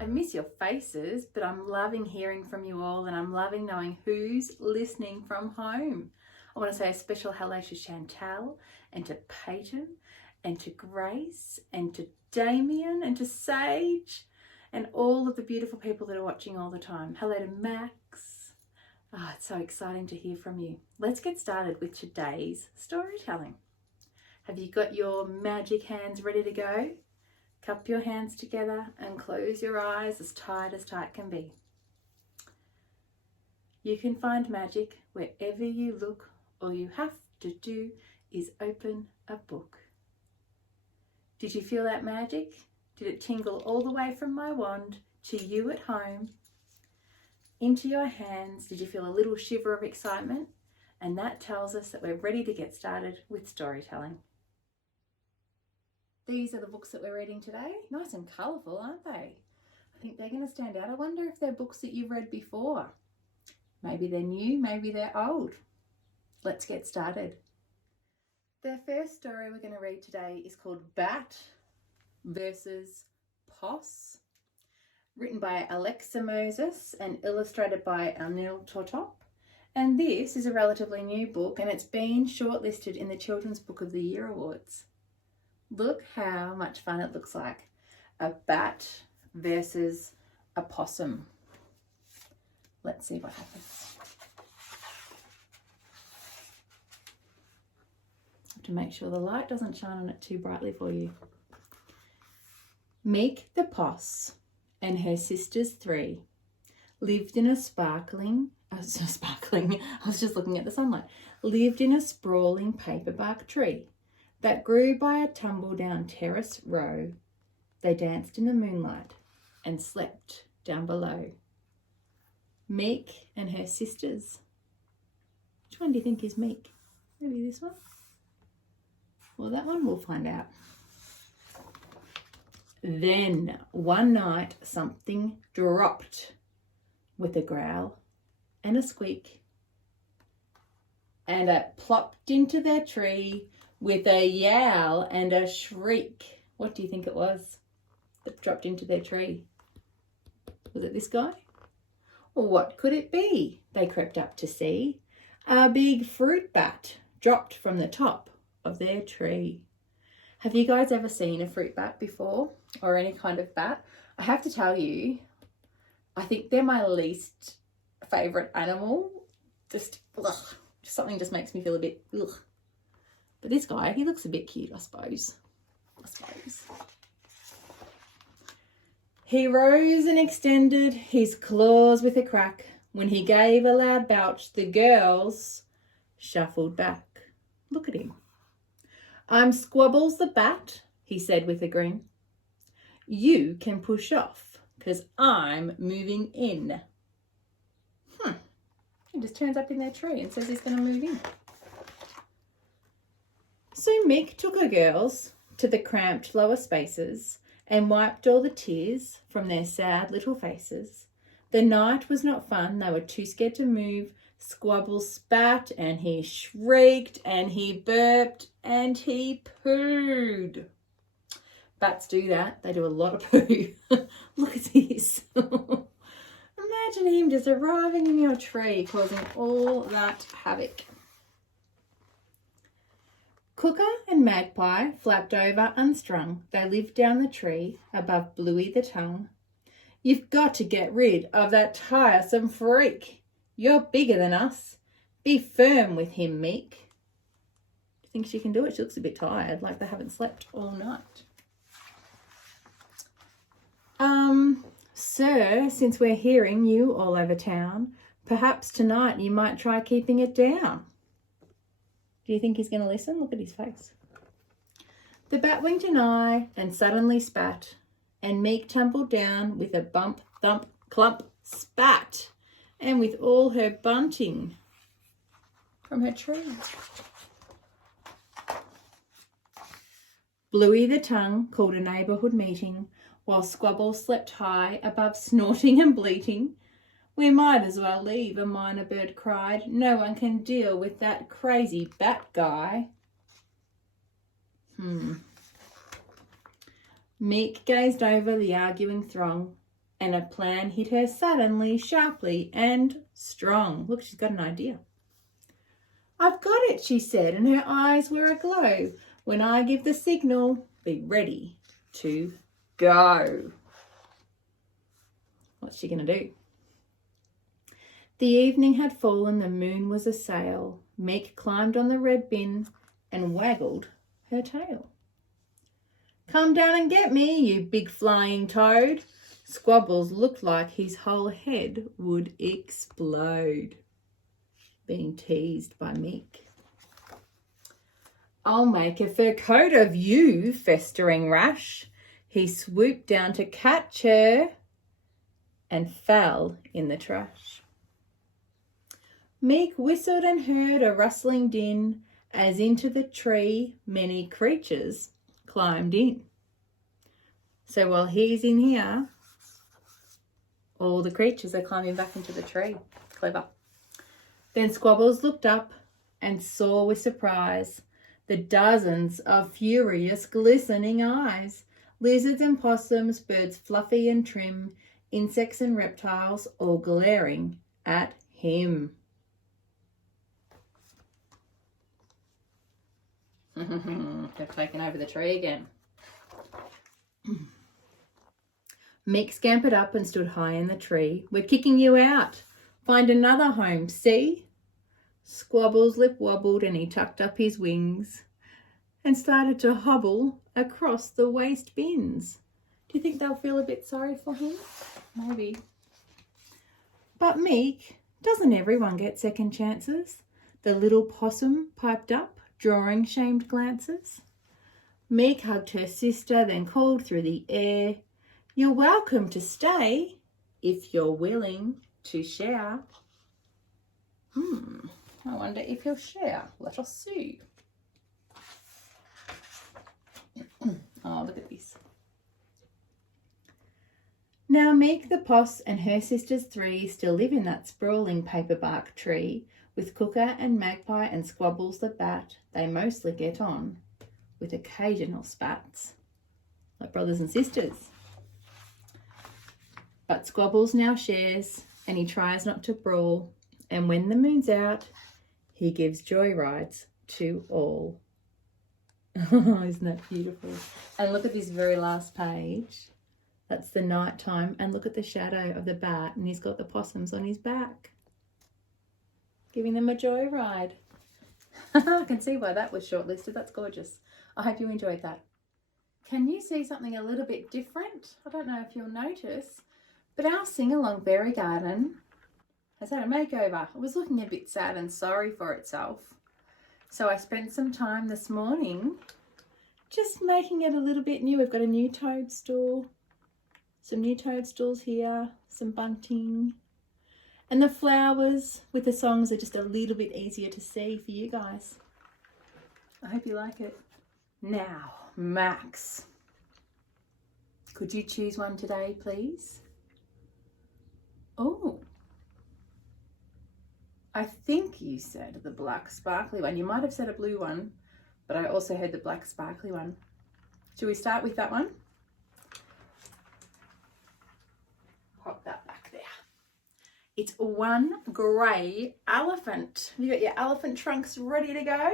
I miss your faces, but I'm loving hearing from you all, and I'm loving knowing who's listening from home. I want to say a special hello to Chantal and to Peyton and to Grace and to Damien and to Sage and all of the beautiful people that are watching all the time. Hello to Max. Oh, it's so exciting to hear from you. Let's get started with today's storytelling. Have you got your magic hands ready to go? Cup your hands together and close your eyes as tight can be. You can find magic wherever you look. All you have to do is open a book. Did you feel that magic? Did it tingle all the way from my wand to you at home? Into your hands, did you feel a little shiver of excitement? And that tells us that we're ready to get started with storytelling. These are the books that we're reading today. Nice and colourful, aren't they? I think they're going to stand out. I wonder if they're books that you've read before. Maybe they're new, maybe they're old. Let's get started. The first story we're going to read today is called Bat versus Poss, written by Alexa Moses and illustrated by Anil Tortop. And this is a relatively new book, and it's been shortlisted in the Children's Book of the Year Awards. Look how much fun it looks like. A bat versus a possum. Let's see what happens. To make sure the light doesn't shine on it too brightly for you. Meek the Poss and her sisters 3 lived in a sprawling paperbark tree that grew by a tumble-down terrace row. They danced in the moonlight and slept down below. Meek and her sisters. Which one do you think is Meek? Maybe this one? Well, that one we'll find out. Then, one night, something dropped with a growl and a squeak, and it plopped into their tree with a yowl and a shriek. What do you think it was that dropped into their tree? Was it this guy? Well, what could it be? They crept up to see. A big fruit bat dropped from the top of their tree. Have you guys ever seen a fruit bat before, or any kind of bat? I have to tell you, I think they're my least favourite animal. Just something just makes me feel a bit ugh. But this guy, he looks a bit cute, I suppose. He rose and extended his claws with a crack. When he gave a loud belch, the girls shuffled back. Look at him. I'm Squabbles the Bat, he said with a grin. You can push off, 'cause I'm moving in. He just turns up in their tree and says he's going to move in. So Mick took her girls to the cramped lower spaces and wiped all the tears from their sad little faces. The night was not fun. They were too scared to move. Squabble spat and he shrieked and he burped and he pooed. Bats do that. They do a lot of poo. Look at this. Imagine him just arriving in your tree causing all that havoc. Cooker and Magpie flapped over unstrung. They lived down the tree above Bluey the Tongue. You've got to get rid of that tiresome freak. You're bigger than us. Be firm with him, Meek. Do you think she can do it? She looks a bit tired, like they haven't slept all night. Sir, since we're hearing you all over town, perhaps tonight you might try keeping it down. Do you think he's going to listen? Look at his face. The bat winked an eye and suddenly spat, and Meek tumbled down with a bump, thump, clump, spat, and with all her bunting from her tree. Bluey the Tongue called a neighbourhood meeting while Squabble slept high above snorting and bleating. We might as well leave, a minor bird cried. No one can deal with that crazy bat guy. Meek gazed over the arguing throng and a plan hit her suddenly, sharply, and strong. Look, she's got an idea. "I've got it," she said, and her eyes were aglow. "When I give the signal, be ready to go." What's she going to do? The evening had fallen, the moon was a sail. Meek climbed on the red bin and waggled her tail. "Come down and get me, you big flying toad." Squabbles looked like his whole head would explode, being teased by Meek. "I'll make a fur coat of you, festering rash." He swooped down to catch her and fell in the trash. Meek whistled and heard a rustling din, as into the tree many creatures climbed in. So while he's in here, all the creatures are climbing back into the tree. Clever. Then Squabbles looked up and saw with surprise the dozens of furious glistening eyes. Lizards and possums, birds fluffy and trim, insects and reptiles all glaring at him. They've taken over the tree again. Meek scampered up and stood high in the tree. "We're kicking you out. Find another home, see?" Squabble's lip wobbled and he tucked up his wings and started to hobble across the waste bins. Do you think they'll feel a bit sorry for him? Maybe. But Meek, doesn't everyone get second chances? The little possum piped up, drawing shamed glances. Meek hugged her sister, then called through the air, "You're welcome to stay if you're willing to share." I wonder if he'll share. Let us see. Oh, look at this. Now Meek the Poss and her sisters three still live in that sprawling paperbark tree. With Cooker and Magpie and Squabbles the Bat, they mostly get on, with occasional spats, like brothers and sisters. But Squabbles now shares, and he tries not to brawl, and when the moon's out, he gives joyrides to all. Isn't that beautiful? And look at this very last page. That's the night time, and look at the shadow of the bat, and he's got the possums on his back, giving them a joyride. I can see why that was shortlisted. That's gorgeous. I hope you enjoyed that. Can you see something a little bit different? I don't know if you'll notice, but our sing-along berry garden has had a makeover. It was looking a bit sad and sorry for itself. So I spent some time this morning just making it a little bit new. We've got a new toadstool, some new toadstools here, some bunting. And the flowers with the songs are just a little bit easier to see for you guys. I hope you like it. Now, Max, could you choose one today, please? Oh, I think you said the black sparkly one. You might have said a blue one, but I also heard the black sparkly one. Should we start with that one? Pop that back there. It's one grey elephant. Have you got your elephant trunks ready to go?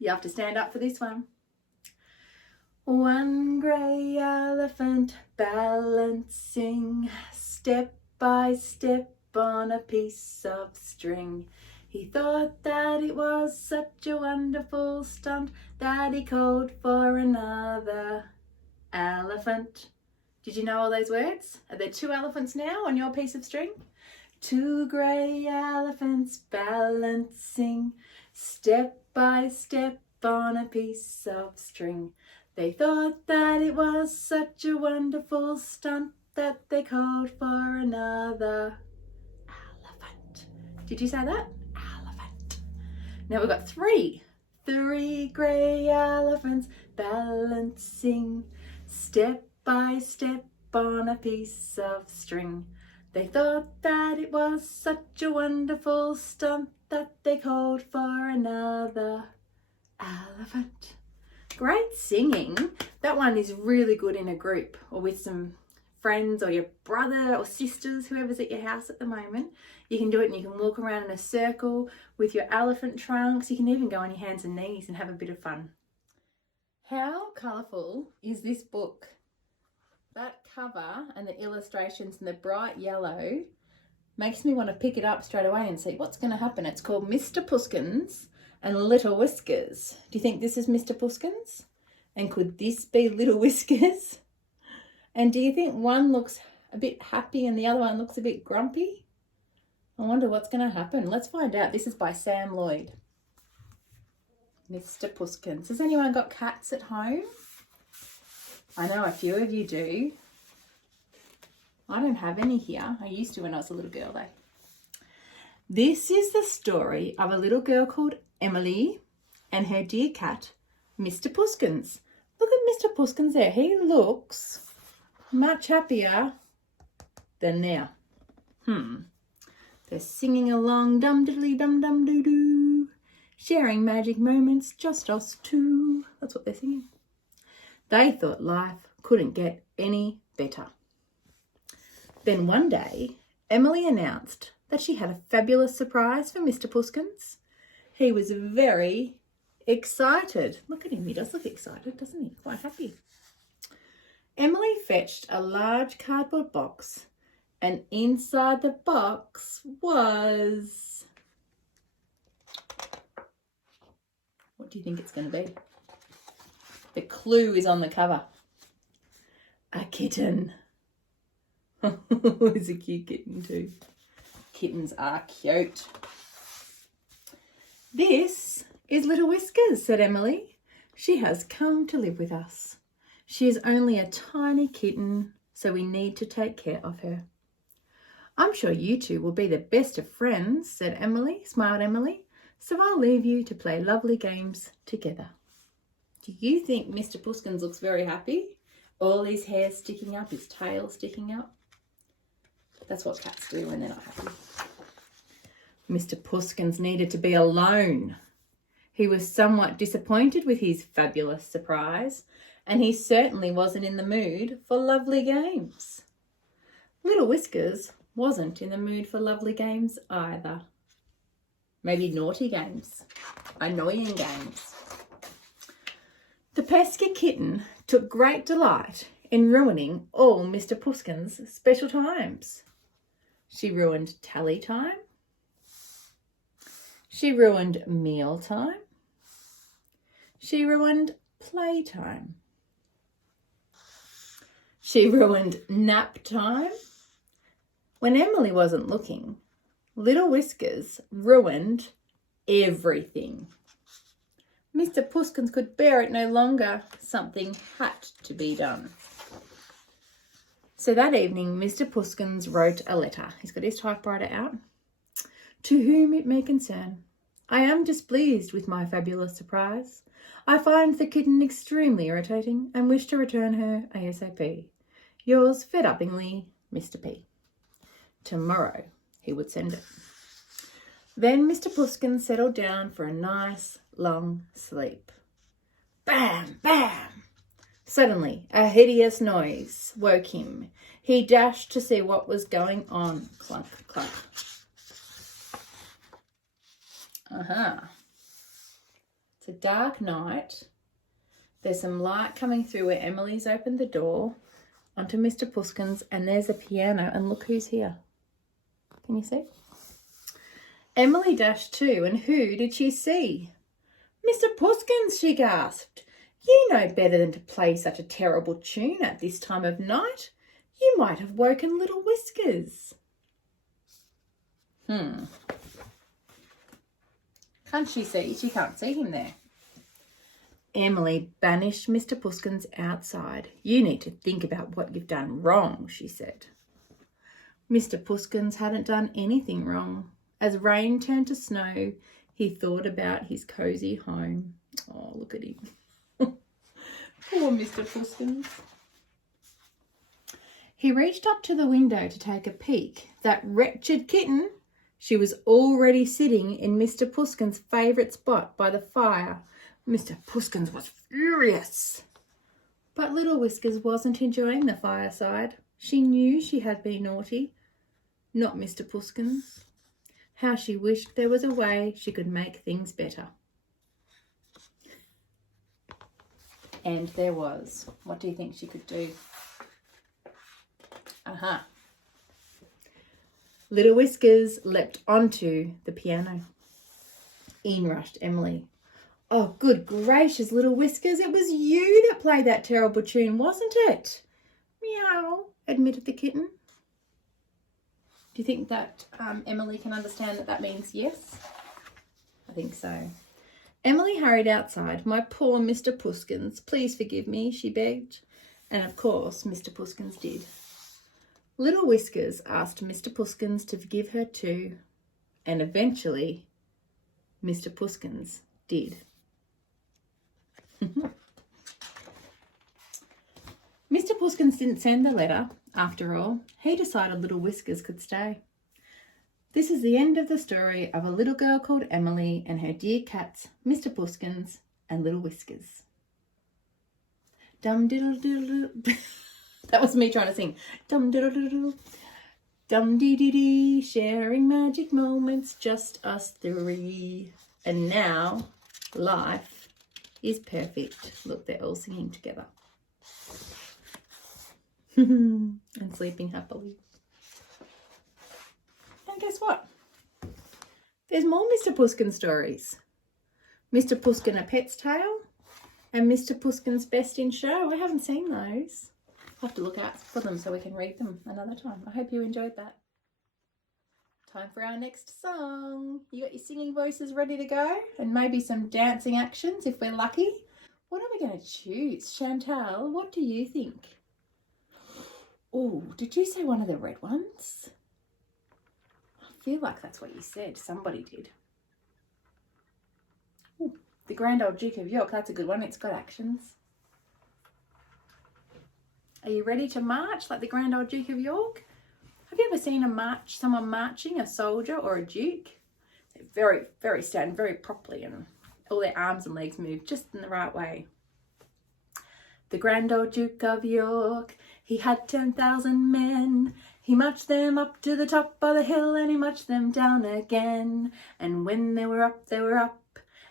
You have to stand up for this one. One grey elephant balancing step by step on a piece of string. He thought that it was such a wonderful stunt that he called for another elephant. Did you know all those words? Are there two elephants now on your piece of string? Two grey elephants balancing step by step on a piece of string. They thought that it was such a wonderful stunt that they called for another elephant. Did you say that? Elephant. Now we've got three grey elephants balancing step by step on a piece of string. They thought that it was such a wonderful stunt that they called for another elephant. Great singing. That one is really good in a group or with some friends or your brother or sisters, whoever's at your house at the moment. You can do it and you can walk around in a circle with your elephant trunks. You can even go on your hands and knees and have a bit of fun. How colourful is this book? That cover and the illustrations and the bright yellow makes me want to pick it up straight away and see what's going to happen. It's called Mr. Pusskins and Little Whiskers. Do you think this is Mr. Pusskins? And could this be Little Whiskers? And do you think one looks a bit happy and the other one looks a bit grumpy? I wonder what's going to happen. Let's find out. This is by Sam Lloyd. Mr. Pusskins. Has anyone got cats at home? I know a few of you do. I don't have any here. I used to when I was a little girl though. This is the story of a little girl called Emily and her dear cat, Mr. Pusskins. Look at Mr. Pusskins there. He looks much happier than now. They're singing along, dum diddly dum dum doo doo, sharing magic moments, just us two. That's what they're singing. They thought life couldn't get any better. Then one day, Emily announced that she had a fabulous surprise for Mr. Pusskins. He was very excited. Look at him, he does look excited, doesn't he? Quite happy. Emily fetched a large cardboard box, and inside the box was... What do you think it's going to be? The clue is on the cover. A kitten. It's a cute kitten too. Kittens are cute. This is Little Whiskers, said Emily. She has come to live with us. She is only a tiny kitten, so we need to take care of her. I'm sure you two will be the best of friends, said Emily, smiled Emily. So I'll leave you to play lovely games together. Do you think Mr. Pusskins looks very happy? All his hair sticking up, his tail sticking up. That's what cats do when they're not happy. Mr. Pusskins needed to be alone. He was somewhat disappointed with his fabulous surprise, and he certainly wasn't in the mood for lovely games. Little Whiskers wasn't in the mood for lovely games either. Maybe naughty games, annoying games. The pesky kitten took great delight in ruining all Mr. Pusskins' special times. She ruined tally time. She ruined meal time. She ruined playtime. She ruined nap time. When Emily wasn't looking, Little Whiskers ruined everything. Mr. Pusskins could bear it no longer. Something had to be done. So that evening, Mr. Pusskins wrote a letter. He's got his typewriter out. To whom it may concern, I am displeased with my fabulous surprise. I find the kitten extremely irritating and wish to return her ASAP. Yours fed-uppingly, Mr. P. Tomorrow he would send it. Then Mr. Pusskins settled down for a nice long sleep. Bam, bam! Suddenly, a hideous noise woke him. He dashed to see what was going on. Clunk, clunk. It's a dark night. There's some light coming through where Emily's opened the door onto Mr. Pusskins, and there's a piano, and look who's here. Can you see? Emily dashed too, and who did she see? Mr. Pusskins, she gasped. You know better than to play such a terrible tune at this time of night. You might have woken Little Whiskers. Can't she see? She can't see him there. Emily banished Mr. Pusskins outside. You need to think about what you've done wrong, she said. Mr. Pusskins hadn't done anything wrong. As rain turned to snow, he thought about his cosy home. Oh, look at him. Poor Mr. Pusskins. He reached up to the window to take a peek. That wretched kitten, she was already sitting in Mr. Pusskins' favourite spot by the fire. Mr. Pusskins was furious. But Little Whiskers wasn't enjoying the fireside. She knew she had been naughty, not Mr. Pusskins. How she wished there was a way she could make things better. And there was. What do you think she could do? Aha. Little Whiskers leapt onto the piano. In rushed Emily. Oh, good gracious, Little Whiskers, it was you that played that terrible tune, wasn't it? Meow, admitted the kitten. Do you think that Emily can understand that means yes? I think so. Emily hurried outside. My poor Mr. Pusskins, please forgive me, she begged. And of course, Mr. Pusskins did. Little Whiskers asked Mr. Pusskins to forgive her too. And eventually, Mr. Pusskins did. Mr. Pusskins didn't send the letter, after all. He decided Little Whiskers could stay. This is the end of the story of a little girl called Emily and her dear cats, Mr. Pusskins and Little Whiskers. Dum diddle diddle. That was me trying to sing. Dum diddle diddle. Dum dee dee dee. Sharing magic moments, just us three. And now, life is perfect. Look, they're all singing together. And sleeping happily. And guess what? There's more Mr. Puskin stories. Mr. Puskin A Pet's Tale and Mr. Puskin's Best in Show. I haven't seen those. I'll have to look out for them so we can read them another time. I hope you enjoyed that. Time for our next song. You got your singing voices ready to go? And maybe some dancing actions if we're lucky. What are we going to choose? Chantal, what do you think? Oh, did you say one of the red ones? I feel like that's what you said. Somebody did. Ooh, the Grand Old Duke of York. That's a good one. It's got actions. Are you ready to march like the Grand Old Duke of York? Have you ever seen someone marching, a soldier or a duke? They're stand very properly and all their arms and legs move just in the right way. The Grand Old Duke of York, he had 10,000 men. He marched them up to the top of the hill and he marched them down again. And when they were up, they were up.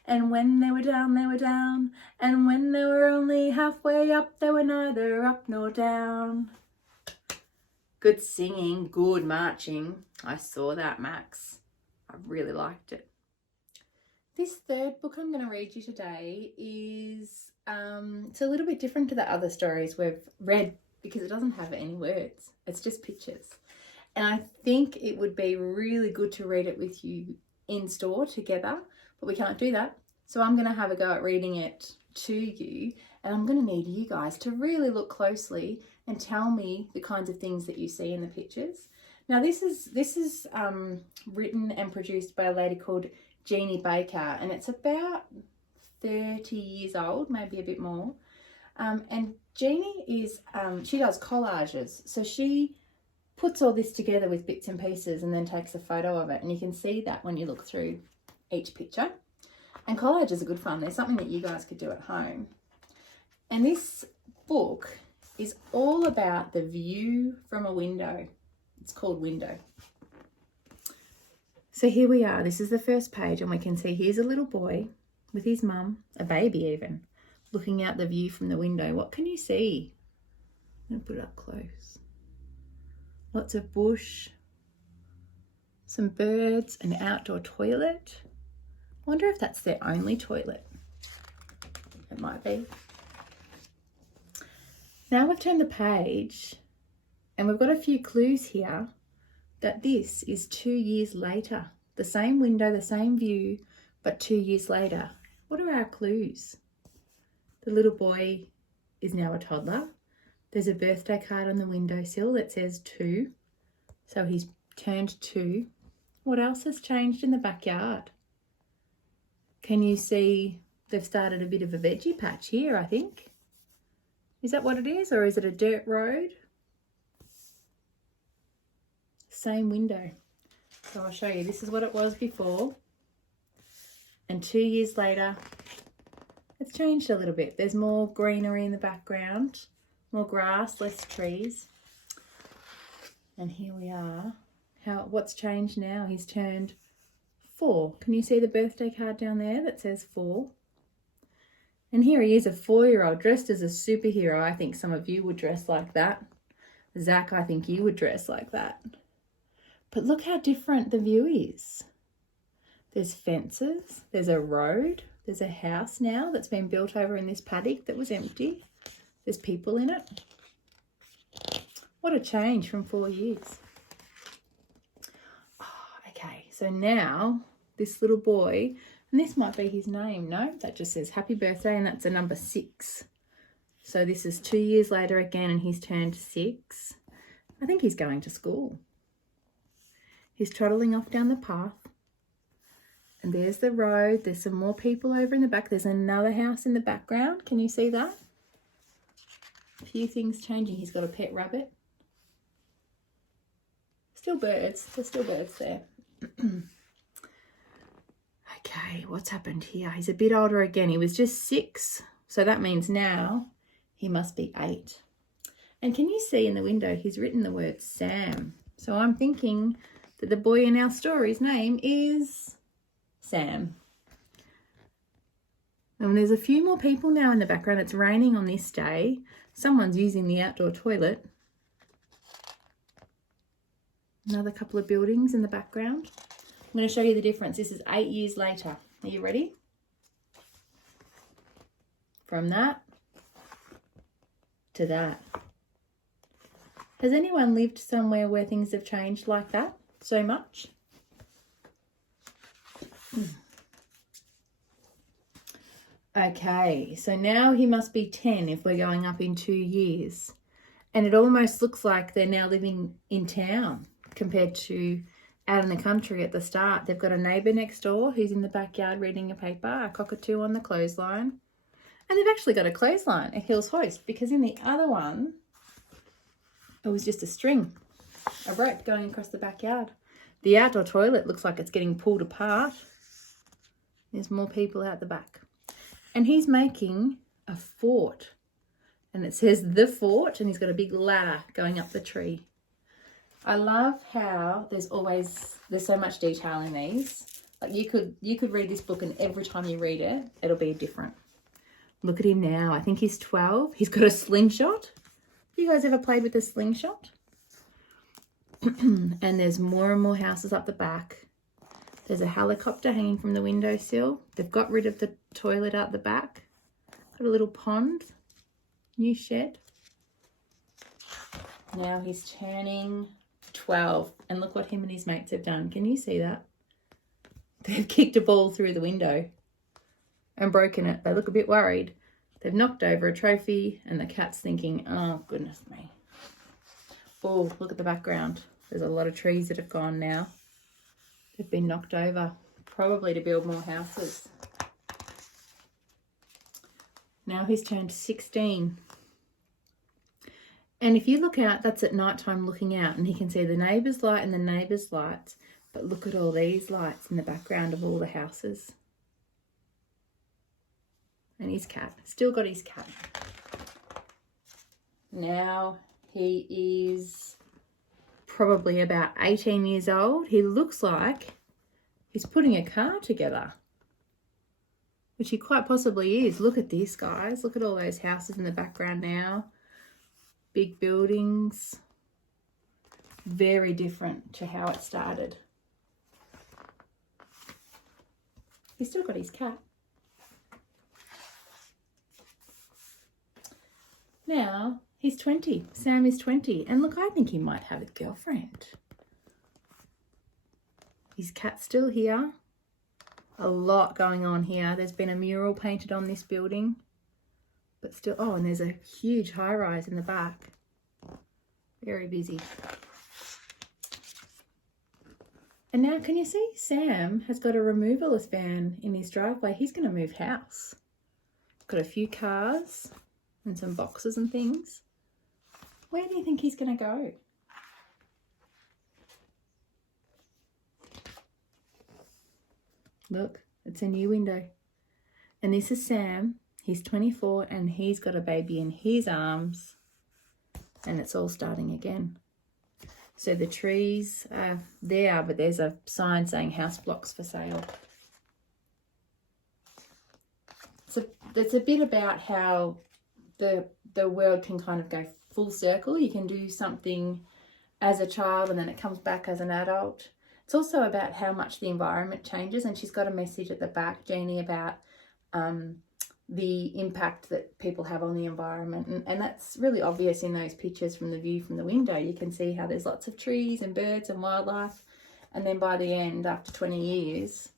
And when they were down, they were down. And when they were only halfway up, they were neither up nor down. Good singing, good marching. I saw that, Max. I really liked it. This third book I'm going to read you today is it's a little bit different to the other stories we've read because it doesn't have any words. It's just pictures. And I think it would be really good to read it with you in store together, but we can't do that. So I'm going to have a go at reading it to you, and I'm going to need you guys to really look closely and tell me the kinds of things that you see in the pictures. Now this is written and produced by a lady called Jeannie Baker, and it's about 30 years old, maybe a bit more. And Jeannie is, she does collages. So she puts all this together with bits and pieces and then takes a photo of it. And you can see that when you look through each picture. And collages are good fun. They're something that you guys could do at home. And this book is all about the view from a window. It's called Window. So here we are. This is the first page, and we can see here's a little boy with his mum, a baby even, looking out the view from the window. What can you see? I'm going to put it up close. Lots of bush, some birds, an outdoor toilet. I wonder if that's their only toilet. It might be. Now we've turned the page and we've got a few clues here that this is 2 years later. The same window, the same view, but 2 years later. What are our clues? The little boy is now a toddler. There's a birthday card on the windowsill that says 2. So he's turned 2. What else has changed in the backyard? Can you see they've started a bit of a veggie patch here, I think? Is that what it is, or is it a dirt road? Same window. So I'll show you. This is what it was before. And 2 years later, it's changed a little bit. There's more greenery in the background, more grass, less trees. And here we are. What's changed now? He's turned 4. Can you see the birthday card down there that says 4? And here he is, a 4-year-old dressed as a superhero. I think some of you would dress like that. Zach, I think you would dress like that. But look how different the view is. There's fences, there's a road, there's a house now that's been built over in this paddock that was empty. There's people in it. What a change from 4 years. Oh, okay, so now this little boy, and this might be his name. No, that just says happy birthday, and that's a number 6. So this is 2 years later again, and he's turned 6. I think he's going to school. He's trotting off down the path. And there's the road. There's some more people over in the back. There's another house in the background. Can you see that? A few things changing. He's got a pet rabbit. Still birds. There's still birds there. Okay, what's happened here? He's a bit older again. He was just 6. So that means now he must be 8. And can you see in the window, he's written the word Sam. So I'm thinking that the boy in our story's name is Sam. And there's a few more people now in the background. It's raining on this day. Someone's using the outdoor toilet. Another couple of buildings in the background. I'm going to show you the difference. This is 8 years later. Are you ready? From that to that. Has anyone lived somewhere where things have changed like that so much? Okay, so now he must be 10 if we're going up in 2 years. And it almost looks like they're now living in town compared to out in the country at the start. They've got a neighbour next door who's in the backyard reading a paper, a cockatoo on the clothesline. And they've actually got a clothesline, a Hills hoist, because in the other one, it was just a string, a rope going across the backyard. The outdoor toilet looks like it's getting pulled apart. There's more people out the back. And he's making a fort. And it says the fort, and he's got a big ladder going up the tree. I love how there's so much detail in these. Like you could read this book, and every time you read it, it'll be different. Look at him now. I think he's 12. He's got a slingshot. You guys ever played with a slingshot? And there's more and more houses up the back. There's a helicopter hanging from the windowsill. They've got rid of the toilet out the back. Got a little pond. New shed. Now he's turning 12. And look what him and his mates have done. Can you see that? They've kicked a ball through the window and broken it. They look a bit worried. They've knocked over a trophy, and the cat's thinking, oh, goodness me. Oh, look at the background. There's a lot of trees that have gone now. They've been knocked over, probably to build more houses. Now he's turned 16. And if you look out, that's at night time looking out, and he can see the neighbour's light and the neighbour's lights. But look at all these lights in the background of all the houses. And his cat. Still got his cat. Now he is probably about 18 years old. He looks like he's putting a car together, which he quite possibly is. Look at this, guys. Look at all those houses in the background now. Big buildings. Very different to how it started. He's still got his cat. Now, he's 20. Sam is 20. And look, I think he might have a girlfriend. His cat's still here. A lot going on here. There's been a mural painted on this building. But still, oh, and there's a huge high-rise in the back. Very busy. And now, can you see? Sam has got a removalist van in his driveway. He's going to move house. Got a few cars and some boxes and things. Where do you think he's going to go? Look, it's a new window. And this is Sam. He's 24 and he's got a baby in his arms. And it's all starting again. So the trees are there, but there's a sign saying house blocks for sale. So that's a bit about how the world can kind of go full circle. You can do something as a child and then it comes back as an adult. It's also about how much the environment changes, and she's got a message at the back, Jeannie, about the impact that people have on the environment, and that's really obvious in those pictures from the view from the window. You can see how there's lots of trees and birds and wildlife, and then by the end, after 20 years,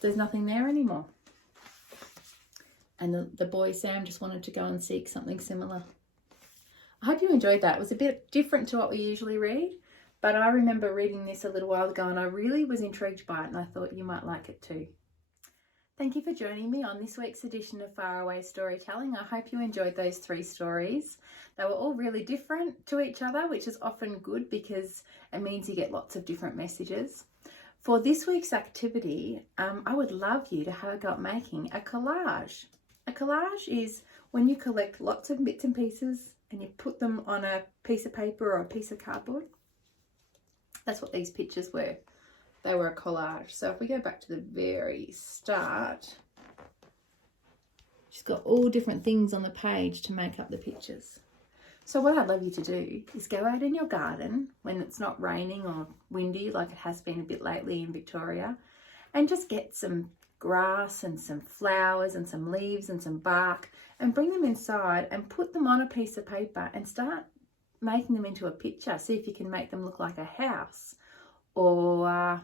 there's nothing there anymore. And the boy Sam just wanted to go and seek something similar. I hope you enjoyed that. It was a bit different to what we usually read, but I remember reading this a little while ago and I really was intrigued by it, and I thought you might like it too. Thank you for joining me on this week's edition of Faraway Storytelling. I hope you enjoyed those 3 stories. They were all really different to each other, which is often good because it means you get lots of different messages. For this week's activity, I would love you to have a go at making a collage. A collage is when you collect lots of bits and pieces and you put them on a piece of paper or a piece of cardboard. That's what these pictures were. They were a collage. So if we go back to the very start, she's got all different things on the page to make up the pictures. So what I'd love you to do is go out in your garden when it's not raining or windy like it has been a bit lately in Victoria, and just get some grass and some flowers and some leaves and some bark and bring them inside and put them on a piece of paper and start making them into a picture. See if you can make them look like a house, or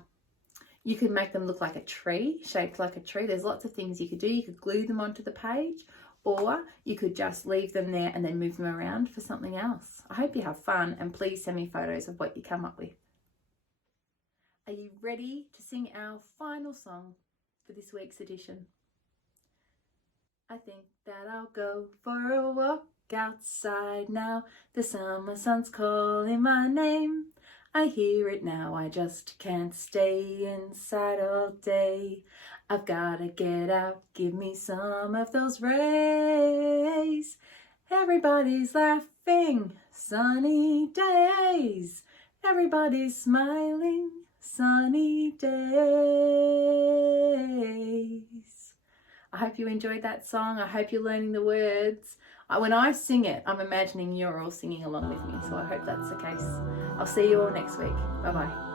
you could make them look like a tree, shaped like a tree. There's lots of things you could do. You could glue them onto the page, or you could just leave them there and then move them around for something else. I hope you have fun, and please send me photos of what you come up with. Are you ready to sing our final song for this week's edition? I think that I'll go for a walk outside now. The summer sun's calling my name. I hear it now, I just can't stay inside all day. I've gotta get out, give me some of those rays. Everybody's laughing, sunny days. Everybody's smiling, sunny days. I hope you enjoyed that song. I hope you're learning the words. When I sing it, I'm imagining you're all singing along with me, so I hope that's the case. I'll see you all next week. Bye-bye.